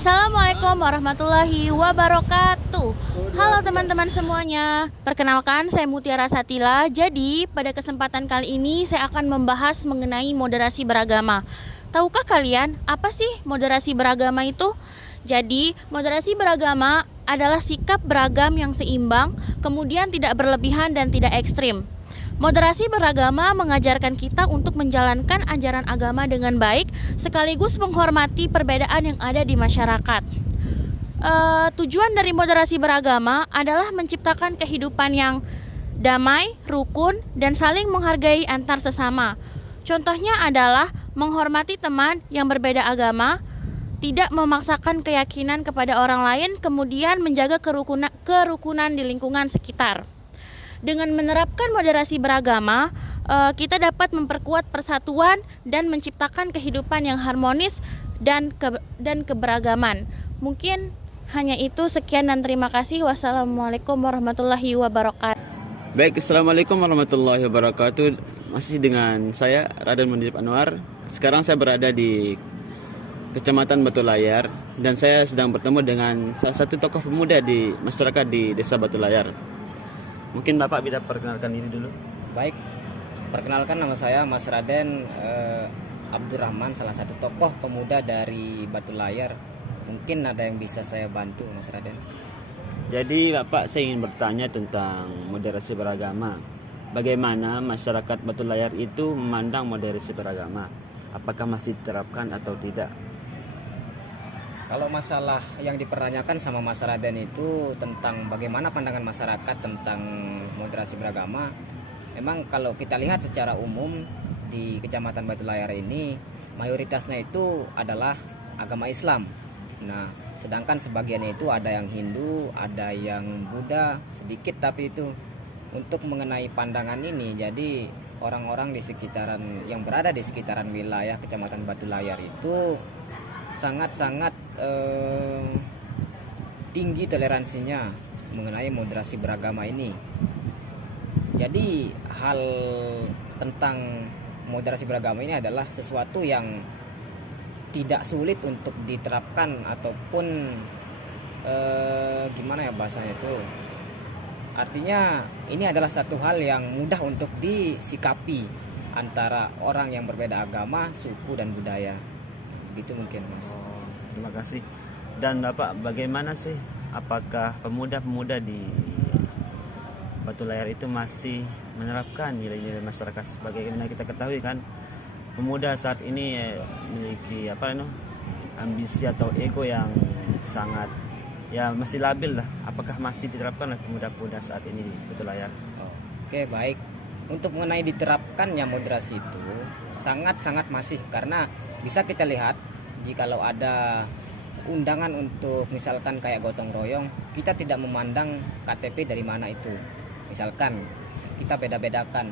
Assalamualaikum warahmatullahi wabarakatuh. Halo teman-teman semuanya. Perkenalkan, saya Mutiara Satila. Jadi pada kesempatan kali ini saya akan membahas mengenai moderasi beragama. Tahukah kalian apa sih moderasi beragama itu? Jadi moderasi beragama adalah sikap beragam yang seimbang, kemudian tidak berlebihan dan tidak ekstrim. Moderasi beragama mengajarkan kita untuk menjalankan ajaran agama dengan baik, sekaligus menghormati perbedaan yang ada di masyarakat. Tujuan dari moderasi beragama adalah menciptakan kehidupan yang damai, rukun, dan saling menghargai antar sesama. Contohnya adalah menghormati teman yang berbeda agama, tidak memaksakan keyakinan kepada orang lain, kemudian menjaga kerukunan di lingkungan sekitar. Dengan menerapkan moderasi beragama, kita dapat memperkuat persatuan dan menciptakan kehidupan yang harmonis dan keberagaman. Mungkin hanya itu, sekian dan terima kasih. Wassalamualaikum warahmatullahi wabarakatuh. Baik, Assalamualaikum warahmatullahi wabarakatuh. Masih dengan saya, Raden Mundip Anwar. Sekarang saya berada di Kecamatan Batu Layar dan saya sedang bertemu dengan salah satu tokoh pemuda di masyarakat di Desa Batu Layar. Mungkin Bapak bisa perkenalkan diri dulu. Baik, perkenalkan nama saya Mas Raden Abdurrahman, salah satu tokoh pemuda dari Batu Layar. Mungkin ada yang bisa saya bantu, Mas Raden. Jadi Bapak, saya ingin bertanya tentang moderasi beragama. Bagaimana masyarakat Batu Layar itu memandang moderasi beragama? Apakah masih diterapkan atau tidak? Kalau masalah yang dipertanyakan sama Mas Raden itu tentang bagaimana pandangan masyarakat tentang moderasi beragama, memang kalau kita lihat secara umum di Kecamatan Batu Layar ini mayoritasnya itu adalah agama Islam. Nah, sedangkan sebagiannya itu ada yang Hindu, ada yang Buddha, sedikit tapi itu. Untuk mengenai pandangan ini, jadi orang-orang di sekitaran yang berada di sekitaran wilayah Kecamatan Batu Layar itu sangat-sangat tinggi toleransinya mengenai moderasi beragama ini. Jadi hal tentang moderasi beragama ini adalah sesuatu yang tidak sulit untuk diterapkan ataupun gimana ya bahasanya itu. Artinya ini adalah satu hal yang mudah untuk disikapi antara orang yang berbeda agama, suku dan budaya. Begitu mungkin, Mas. Terima kasih. Dan Bapak, bagaimana sih, apakah pemuda-pemuda di Batu Layar itu masih menerapkan nilai-nilai masyarakat? Sebagaimana kita ketahui kan, pemuda saat ini memiliki ambisi atau ego yang sangat masih labil lah. Apakah masih diterapkan oleh pemuda-pemuda saat ini di Batu Layar? Oke, baik. Untuk mengenai diterapkannya moderasi itu sangat-sangat masih, karena bisa kita lihat jikalau ada undangan untuk misalkan kayak gotong royong, kita tidak memandang KTP dari mana itu. Misalkan kita beda-bedakan.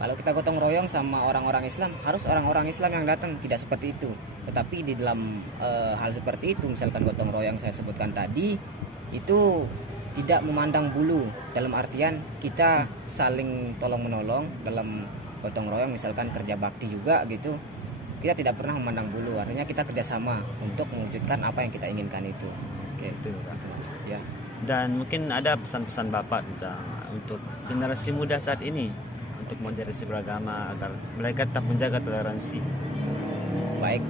Kalau kita gotong royong sama orang-orang Islam, harus orang-orang Islam yang datang, tidak seperti itu. Tetapi di dalam hal seperti itu, misalkan gotong royong saya sebutkan tadi, itu tidak memandang bulu. Dalam artian kita saling tolong-menolong dalam gotong royong, misalkan kerja bakti juga gitu. Kita tidak pernah memandang bulu, artinya kita kerjasama untuk mewujudkan apa yang kita inginkan itu. Oke, itu kan. Ya. Dan mungkin ada pesan-pesan Bapak untuk generasi muda saat ini untuk moderasi beragama agar mereka tetap menjaga toleransi. Baik,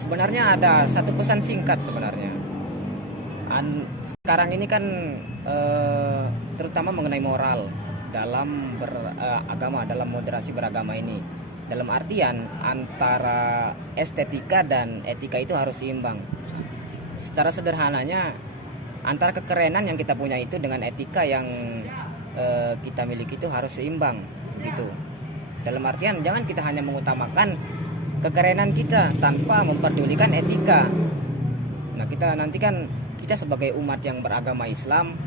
sebenarnya ada satu pesan singkat sebenarnya. Sekarang ini kan terutama mengenai moral dalam beragama, dalam moderasi beragama ini. Dalam artian antara estetika dan etika itu harus seimbang. Secara sederhananya, antara kekerenan yang kita punya itu dengan etika yang kita miliki itu harus seimbang, begitu. Dalam artian jangan kita hanya mengutamakan kekerenan kita tanpa memperdulikan etika. Nah, kita nanti kan kita sebagai umat yang beragama Islam,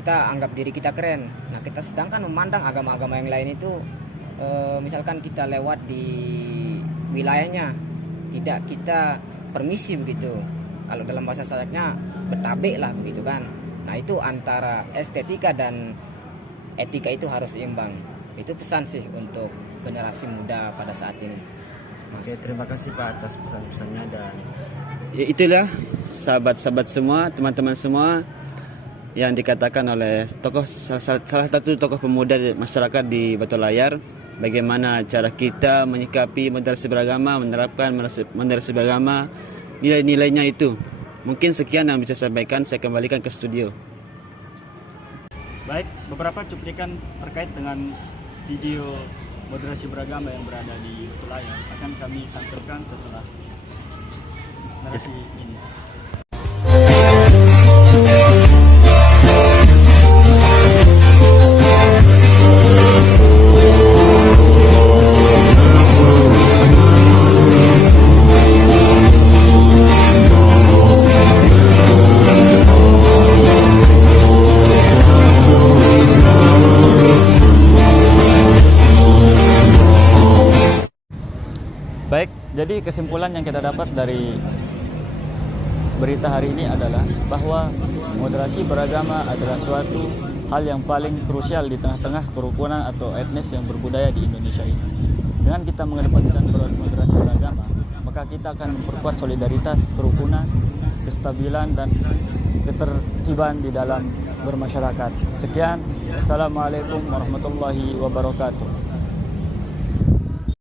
kita anggap diri kita keren. Nah, kita sedangkan memandang agama-agama yang lain itu misalkan kita lewat di wilayahnya, tidak kita permisi begitu. Kalau dalam bahasa sayaknya bertabek lah begitu kan. Nah, itu antara estetika dan etika itu harus seimbang. Itu pesan sih untuk generasi muda pada saat ini, Mas. Oke, terima kasih Pak atas pesan-pesannya, dan ya itulah sahabat-sahabat semua, teman-teman semua yang dikatakan oleh salah satu tokoh pemuda masyarakat di Batu Layar, bagaimana cara kita menyikapi moderasi beragama, menerapkan moderasi beragama, nilai-nilainya itu. Mungkin sekian yang bisa saya sampaikan, saya kembalikan ke studio. Baik, beberapa cuplikan terkait dengan video moderasi beragama yang berada di Batu Layar akan kami tampilkan setelah narasi ini. Baik, jadi kesimpulan yang kita dapat dari berita hari ini adalah bahwa moderasi beragama adalah suatu hal yang paling krusial di tengah-tengah kerukunan atau etnis yang berbudaya di Indonesia ini. Dengan kita mengedepankan moderasi beragama, maka kita akan memperkuat solidaritas, kerukunan, kestabilan, dan ketertiban di dalam bermasyarakat. Sekian, Assalamualaikum warahmatullahi wabarakatuh.